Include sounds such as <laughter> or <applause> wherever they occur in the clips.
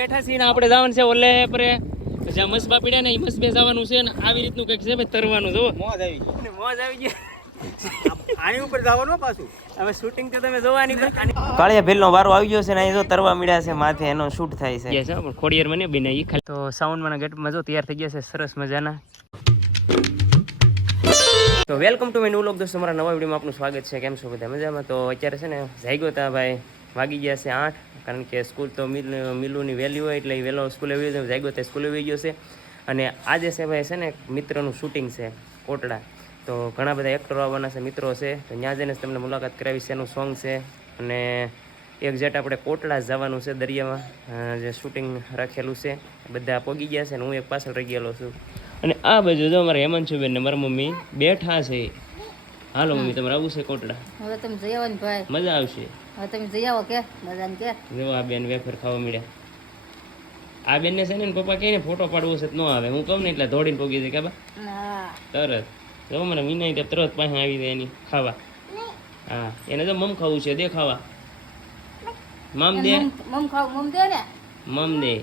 બેઠા છીએ ને આપણે જવાનું છે ઓલે પરે. જ્યાં મસ પીડ્યા ને એ મસબે જવાનું છે ને આવી રીતનું કંઈક છે ભાઈ તરવાનું જો મોજ આવી ગઈ. અને મોજ આવી ગઈ. આની ઉપર જવાનું પાછું. હવે શૂટિંગ તો તમે જોવાની કાળિયા ભેલનો વારો આવી ગયો છે ને અહીં જો તરવા મળ્યા છે માથે એનો શૂટ થાય છે. યસ પણ ખોડિયાર મને બને ઈ ખાલી. તો સાઉન્ડમાં ગેટમાં જો તૈયાર થઈ ગયા છે સરસ મજાના. તો welcome to my new look દોસ્તો મારા નવા વિડીયોમાં આપનું સ્વાગત છે. કેમ છો બધા? મજામાં? તો અત્યારે છે ને જાગ્યો તા ભાઈ વાગી ગયા છે આઠ. કારણ કે સ્કૂલ તો મિલ મિલુની વેલ્યુ હોય એટલે એ વહેલો સ્કૂલે આવી ગયો જાગ્યો તે સ્કૂલે આવી ગયો છે. અને આજે છે ભાઈ છે ને મિત્રનું શૂટિંગ છે કોટડા. તો ઘણા બધા એક્ટરો આવવાના છે મિત્રો છે. તો ત્યાં જઈને તમને મુલાકાત કરાવી છે એનું સોંગ છે. અને એક જેટ આપણે કોટડા જવાનું છે દરિયામાં. જે શૂટિંગ રાખેલું છે. બધા પોગી ગયા છે ને હું એક પાછળ રહી ગયેલો છું. અને આ બાજુ જો અમારા હેમાંશુબેન ને મારા મમ્મી બેઠા છે. હાલો મમ્મી તમારે આવું છે કોટડા? હવે તમે જઈ ભાઈ. મજા આવશે. હવે તમે જઈ આવો કે મજાને કે. જો આ બેન વેફર ખાવા મળ્યા. આ બેનને છે ને એના પપ્પા કહે ફોટો પાડવો છે ન આવે. હું કહું ને એટલે દોડીને પોગી જાય કે બા તરત. જો મને વિનય કે તરત પાસે આવી જાય એની ખાવા. હા એને જો મમ ખાવું છે દે ખાવા. મમ દે. મમ મમ ખાવ મમ દે ને? મમ દે.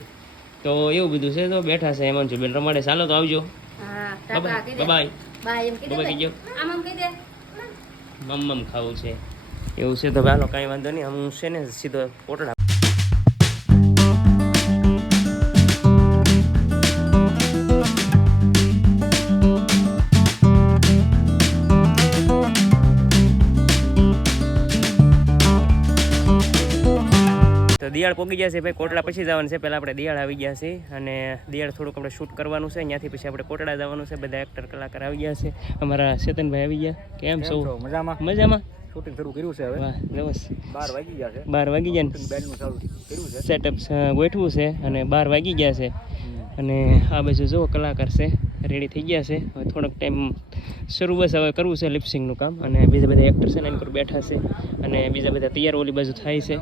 તો એવું બધું છે તો બેઠા છે હેમાંશુ બેન રમાડે. ચાલો તો આવજો. હા બાય બાય એમ કહી દે આમ આમ કહી દે મમ મમ ખાવું છે. એવું છે તો હાલો કાંઈ વાંધો નહીં. હું છે ને સીધો કોટડા દિયાળ પોગી ગયા છે ભાઈ કોટડા પછી જવાનું છે. પહેલાં આપણે દિયાળ આવી ગયા છે અને દિયાળ થોડુંક આપણે શૂટ કરવાનું છે. ત્યાંથી પછી આપણે કોટડા જવાનું છે. બધા એક્ટર કલાકાર આવી ગયા છે. અમારા ચેતનભાઈ આવી ગયા. કેમ સૌ મજામાં? મજામાં? શૂટિંગ શરૂ કર્યું છે હવે. જબસ બાર વાગી ગયા છે. બાર વાગી ગયા બેન્ડનું ચાલુ કર્યું છે. સેટઅપ ગોઠવું છે અને બાર વાગી ગયા છે. અને આ બાજુ જુઓ કલાકાર છે રેડી થઈ ગયા છે. હવે થોડોક ટાઈમ શરૂ બસ હવે કરવું છે લિપ્સિંગનું કામ. અને બીજા બધા એક્ટર છે ને એની પર બેઠા છે. અને બીજા બધા તૈયાર ઓલી બાજુ થાય છે.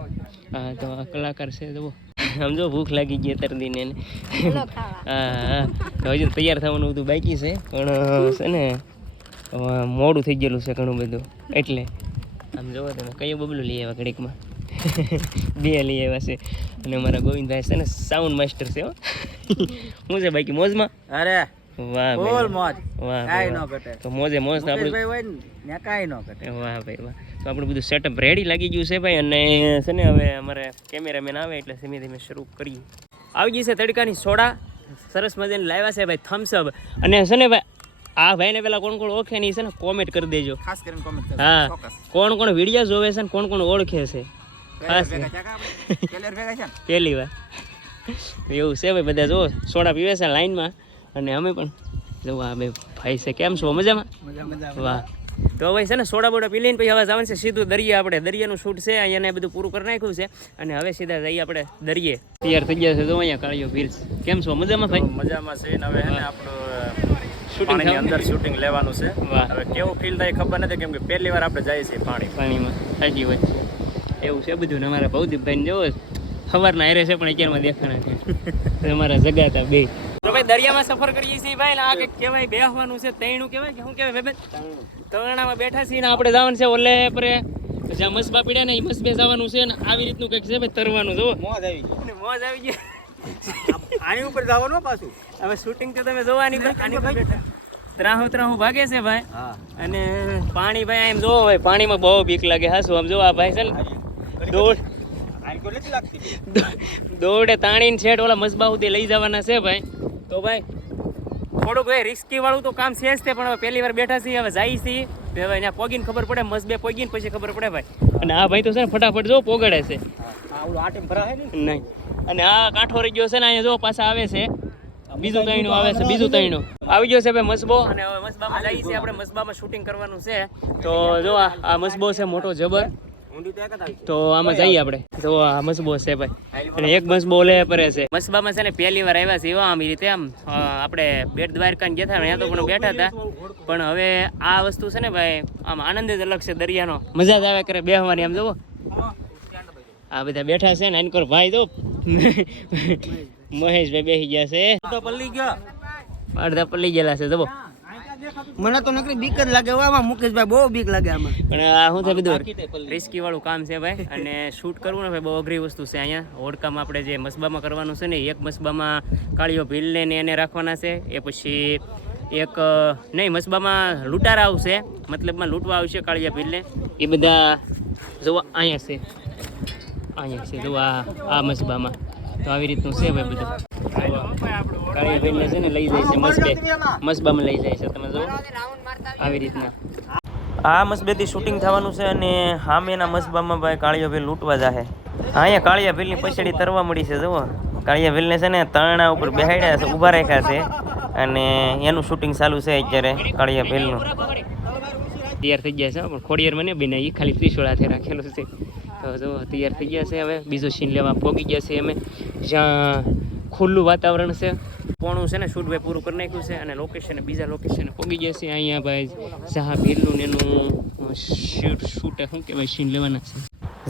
હા તો આ કલાકાર છે જુઓ જો ભૂખ લાગી ગઈ તરદીને દીને હા હા. તો તૈયાર થવાનું બધું બાકી છે પણ છે ને મોડું થઈ ગયેલું છે ઘણું બધું. એટલે. આમ જોવો તમે કયો બબલું લઈ આવ્યા ઘડીકમાં? <laughs> બે લઈ આવ્યા છે. અને અમારા ગોવિંદભાઈ છે ને સાઉન્ડ માસ્ટર છે હો. <laughs> શું છે બાકી મોજમાં? અરે વાહ મોજ. વાહ તો મોજે મોજ તો આપણું વાહ ભાઈ વાહ. તો આપણું બધું સેટઅપ રેડી લાગી ગયું છે ભાઈ અને છે ને હવે અમારે કેમેરામેન આવે એટલે ધીમે ધીમે શરૂ કરીએ. આવી ગઈ છે તડકાની સોડા. સરસ મજાની લાવ્યા છે ભાઈ થમ્સઅપ અને છે ને ભાઈ આ ભાઈને પેલા કોણ કોણ ઓળખે નહીં છે ને કોમેન્ટ કરી દેજો. ખાસ કરીને કોમેન્ટ હા કોણ કોણ વીડિયો જોવે છે ને કોણ કોણ ઓળખે છે. ખાસ પહેલી વાર. એવું છે ભાઈ બધા જો સોડા પીવે છે લાઈનમાં. અને અમે પણ જો આ બે ભાઈ છે કેમ છો? મજામાં? મજા મજા. વાહ. તો હવે છે ને સોડા બોડા પી લઈને પછી હવે જવાનું છે સીધું દરિયા આપણે. દરિયાનું શૂટ છે અહીંયા બધું પૂરું કરી નાખ્યું છે. અને હવે સીધા જઈએ આપણે દરિયે. તૈયાર થઈ ગયા છે તો અહીંયા કાળીઓ ભીલ્સ કેમ છો? મજામાં ભાઈ મજામાં છે. હવે હે ને આપણું શૂટિંગ અંદર શૂટિંગ લેવાનું છે. હવે કેવું ફીલ થાય ખબર નથી કેમ કે પહેલી વાર આપણે જઈએ છીએ પાણી. પાણીમાં. સાચી વાત. છે એવું છે બધું ને અમારા ભૌતિકભાઈને જેવો સવારના હારે છે પણ અત્યારમાં દેખાણા છે. <laughs> અમારા જગાતા બે. ભાઈ દરિયામાં સફર કરીએ છીએ ભાઈ આ કંઈક કહેવાય બેહવાનું છે તૈણું કહેવાય કે શું કહેવાય? ભાઈ તરણામાં બેઠા છીએ ને આપણે જવાનું છે ઓલે પરે. જ્યાં મસબા પીડ્યા ને એ મસબે જવાનું છે ને આવી રીતનું કંઈક છે ભાઈ તરવાનું જો મોજ આવી ગઈ. મોજ આવી ગઈ. આની ઉપર જવાનું પાછું. હવે શૂટિંગ તો તમે જોવાની આની પર બેઠા ત્રાહુ ત્રાહુ ભાગે છે ભાઈ. અને પાણી ભાઈ એમ જોવો ભાઈ પાણીમાં બહુ બીક લાગે. હાસુ આમ જો આ ભાઈ છે દોડ. દોડે તાણીને છેટ ઓલા મસબા સુધી લઈ જવાના છે ભાઈ. તો ભાઈ થોડુંક ભાઈ રિસ્કી વાળું તો કામ છે જ તે પણ હવે પહેલી વાર બેઠા છીએ હવે જાય છીએ. તો હવે ત્યાં પોગીને ખબર પડે મસબે પોગીને પછી ખબર પડે ભાઈ. અને આ ભાઈ તો છે ને ફટાફટ જો પોગડે છે. નહીં? અને આ કાંઠો રહી ગયો છે ને અહીંયા જો પાછા આવે છે. બીજું તૈણું આવે છે બીજું તૈણું. આવી ગયો છે ભાઈ મસબો અને હવે મસબામાં જઈએ છીએ આપણે મસબામાં શૂટિંગ કરવાનું છે. તો જો આ મસબો છે મોટો જબર. તો જ આમાં જઈએ આપણે. તો આ મસબો છે ભાઈ. અને એક મસબો લે પરે છે. મસબામાં છે ને પહેલી વાર આવ્યા છે એવા આમ રીતે આમ. આપણે બેટ દ્વારકા ગયા હતા ત્યાં તો પણ બેઠા હતા. પણ હવે આ વસ્તુ છે ને ભાઈ આમ આનંદ જ અલગ છે દરિયાનો. મજા જ આવે કરે બેહવાની આમ જુઓ. આ બધા બેઠા છે ને એનકોર ભાઈ તો મહેશભાઈ. બેસી ગયા છે. અડધા પલ્લી ગયેલા છે જવો મને તો નકરી બીક જ લાગે આમાં મુકેશભાઈ બહુ બીક લાગે આમાં. પણ આ શું છે બધું રિસ્કી વાળું કામ છે ભાઈ અને શૂટ કરવું ને ભાઈ બહુ અઘરી વસ્તુ છે અહીંયા. હોડકામાં આપણે જે મસબામાં કરવાનું છે ને એક મસબામાં કાળીઓ ભીલને ને એને રાખવાના છે એ પછી એક નહીં મસબામાં લૂંટારા આવશે મતલબમાં લૂંટવા આવશે કાળિયા ભીલને. એ બધા જોવા અહીંયા છે. અહીંયા છે જોવા આ મસબામાં. તો આવી રીતનું છે ભાઈ બધું. કાળિયા ભીલને છે ને લઈ જાય છે મસબે મસબામાં લઈ જાય છે તમે જો આવી રીતના. આ મસબેથી શૂટિંગ થવાનું છે અને સામેના મસબામાં ભાઈ કાળિયા ભીલ લૂંટવા જાહે. અહીંયા કાળિયા ભીલની પછાડી તરવા મળી છે જુઓ. કાળિયા ભીલને છે ને તરણા ઉપર બેહાડ્યા છે ઊભા રાખ્યા છે. અને એનું શૂટિંગ ચાલુ છે અત્યારે કાળિયા ભીલનું તૈયાર થઈ ગયા છે પણ ખોડિયાર મને બને એ ખાલી ત્રિશૂળ હાથે રાખેલું છે. તો જો તૈયાર થઈ ગયા છે હવે. બીજો સીન લેવા પોગી ગયા છે અમે. જ્યાં ખુલ્લું વાતાવરણ છે. પોણું છે ને શૂટ ભાઈ પૂરું કરી નાખ્યું છે અને લોકેશન બીજા લોકેશન પોગી ગયા છે અહીંયા ભાઈ. જહા ભીલનું એનું શૂટ શૂટ શું કહેવાય સીન લેવાના છે.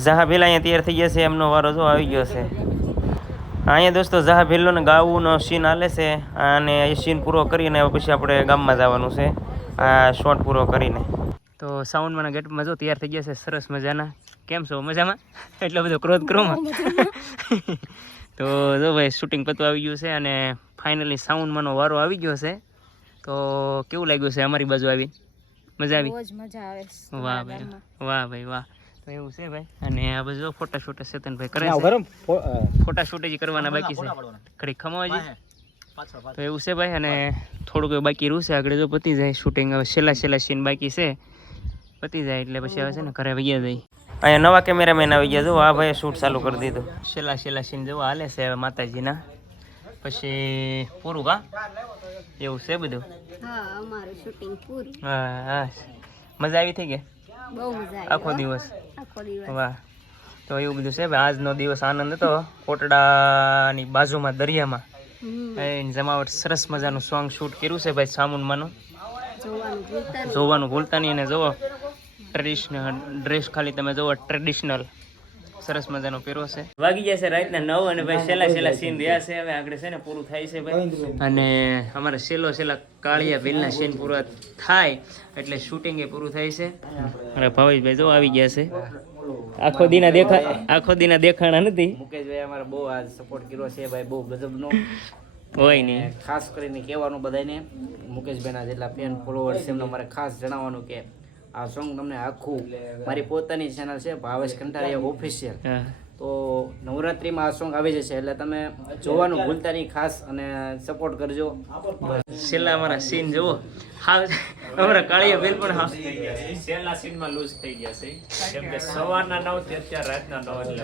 જહા ભીલ અહીંયા તૈયાર થઈ ગયા છે એમનો વારો જો આવી ગયો છે. અહીંયા દોસ્તો જહા ભીલનો ગાવુંનો સીન હાલે છે અને એ સીન પૂરો કરીને પછી આપણે ગામમાં જવાનું છે આ શોટ પૂરો કરીને. તો સાઉન્ડમાં ગેટમાં જો તૈયાર થઈ ગયા છે સરસ મજાના. કેમ છો? મજામાં? <laughs> એટલો બધો ક્રોધ ક્રોમાં <laughs> તો જો ભાઈ શૂટિંગ પતવા આવી ગયું છે અને ફાઇનલી સાઉન્ડમાંનો વારો આવી ગયો છે. તો કેવું લાગ્યું છે અમારી બાજુ આવી? મજા આવી? મજા આવે વાહ ભાઈ વાહ ભાઈ વાહ. તો એવું છે ભાઈ. અને આ બાજુ જો ફોટા શૂટ ચેતનભાઈ કરે છે? ફોટા શૂટ હજી કરવાના બાકી છે. ખડી ખમો હજી. તો એવું છે ભાઈ અને થોડુંક બાકી રહ્યું છે. આગળ જો પતી જાય શૂટિંગ હવે છેલ્લા છેલ્લા સીન બાકી છે. પતી જાય એટલે પછી હવે છે ને ઘરે વૈયા જાય. અહીંયા નવા કેમેરામેન આવી ગયા. જો આ ભાઈ શૂટ ચાલુ કરી દીધું. છેલ્લા છેલ્લા સીન જેવા હાલે છે હવે માતાજીના. પછી પૂરું કા? એવું છે બધું? હા અમારું શૂટિંગ પૂરું. હા મજા આવી થઈ ગઈ? આખો દિવસ? વાહ. તો એવું બધું છે. ભાઈ આજનો દિવસ આનંદ હતો. કોટડાની બાજુમાં દરિયામાં. જમાવટ સરસ મજાનું સોંગ શૂટ કર્યું છે ભાઈ સામુનમાંનું જોવાનું ભૂલતા નહીં અને જુઓ ટ્રેડિશનલ ડ્રેસ ખાલી તમે જુઓ ટ્રેડિશનલ. સરસ મજાનો પહેરો છે. વાગી જશે રાતના નવ અને ભાઈ છેલ્લા છેલ્લા સીન રહ્યા છે. હવે આગળ છે ને પૂરું થાય છે ભાઈ. અને અમારે છેલ્લો છેલ્લા કાળિયા ભીલના સીન પૂરા થાય એટલે શૂટિંગ એ પૂરું થાય છે. અરે ભાવેશભાઈ જો આવી ગયા છે. આખો દીના દેખા આખો દીના દેખાણા નથી. મુકેશભાઈ અમારે બહુ આ સપોર્ટ કર્યો છે ભાઈ બહુ ગજબનો. હોય નહીં ખાસ કરીને કહેવાનું બધાને મુકેશભાઈના જેટલા ફેન ફોલોવર્સ એમને મારે ખાસ જણાવવાનું કે આ સોંગ તમને આખું મારી પોતાની ચેનલ છે ભાવેશ કંટારિયા ઓફિશિયલ તો નવરાત્રિમાં આ સોંગ આવી જશે એટલે તમે જોવાનું ભૂલતા નહીં ખાસ અને સપોર્ટ કરજો. છેલ્લા અમારા સીન જુઓ. હા અમારા કાળીયા બેન પણ હા. છેલ્લા સીનમાં લૂઝ થઈ ગયા છે. કેમ કે સવારના નવથી અત્યારે રાતના નવ એટલે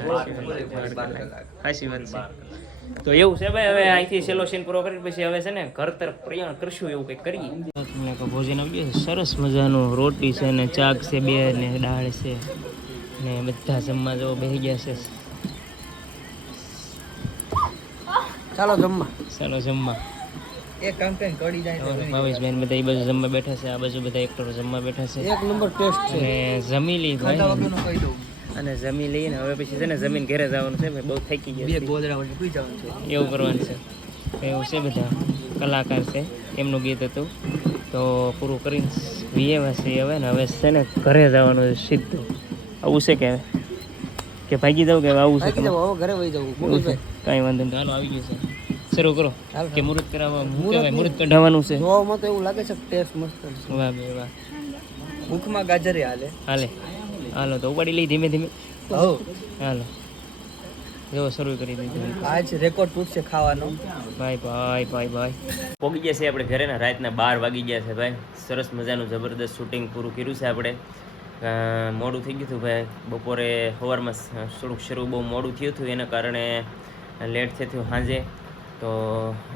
વાત છે. તો એવું છે ભાઈ હવે અહીંથી સેલો સીન પૂરો કરી પછી હવે છે ને ઘર તરફ પ્રયાણ કરશું એવું કંઈક કરીએ. ભોજન આવી ગયું છે સરસ મજાનું રોટી છે ને ચાક છે બે ને દાળ છે ને બધા જમવા જો બેસી ગયા છે. ચાલો જમવા. ચાલો જમવા. એક કામ કરીને કડી જાય ભાવેશબેન બધા એ બાજુ જમવા બેઠા છે આ બાજુ બધા એક જમવા બેઠા છે. એક નંબર ટેસ્ટ છે. જમી લી ભાઈ. અને જમી લઈને હવે પછી છે ને જમીન ઘરે જવાનું છે બહુ થાકી ગયા છે. ગોદરા વળી પી જવાનું છે? એવું કરવાનું છે. એવું છે બધા. કલાકાર છે. એમનું ગીત હતું. તો પૂરું કરીને વીએવા છે હવે ને હવે છે ને ઘરે જવાનું છે સીધું. આવું છે કે કે ભાગી જાવ કે આવું છે? ઘરે વહી જવું. કાંઈ વાંધો નહીં. હાલો આવી ગયું છે. શરૂ કરો. કે મુહૂર્ત કરાવવા મુહૂર્ત કઢાવવાનું છે. જોવામાં તો એવું લાગે છે ટેસ્ટ મસ્ત વાહ બે વાહ. ભૂખમાં ગાજરે હાલે. હાલે. હાલો તો ઉપાડી લઈ ધીમે ધીમે. હાલો. જો શરૂ કરી દીધું. આજ રેકોર્ડ તૂટશે ખાવાનો. ભાઈ ભાઈ ભાઈ ભાઈ. પોગી ગયા છે આપણે ઘરે ને રાતના બાર વાગી ગયા છે ભાઈ. સરસ મજાનું જબરદસ્ત શૂટિંગ પૂરું કર્યું છે આપણે. મોડું થઈ ગયું હતું ભાઈ. બપોરે સવારમાં થોડુંક શરૂ બહુ મોડું થયું હતું એના કારણે લેટ થઈ થયું સાંજે તો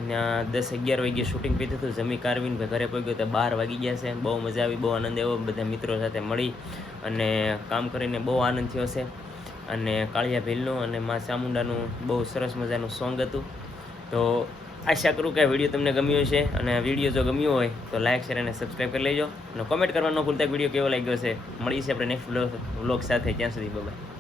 ત્યાં દસ અગિયાર વાગ્યે શૂટિંગ પીધું હતું. જમી કારવીને ઘરે પહોંચ્યો તો બાર વાગી ગયા છે. બહુ મજા આવી, બહુ આનંદ આવ્યો. બધા મિત્રો સાથે મળી અને કામ કરીને બહુ આનંદ થયો છે. અને કાળિયા ભીલનું અને મા ચામુંડાનું બહુ સરસ મજાનું સોંગ હતું. તો આશા કરું કે વીડિયો તમને ગમ્યો છે અને વીડિયો જો ગમ્યો હોય તો લાઇક શેર અને સબસ્ક્રાઈબ કરી લેજો. અને કોમેન્ટ કરવા ન ભૂલતા વીડિયો કેવો લાગ્યો છે. છીએ આપણે નેક્સ્ટ વ્લોગ સાથે. ત્યાં સુધી બાય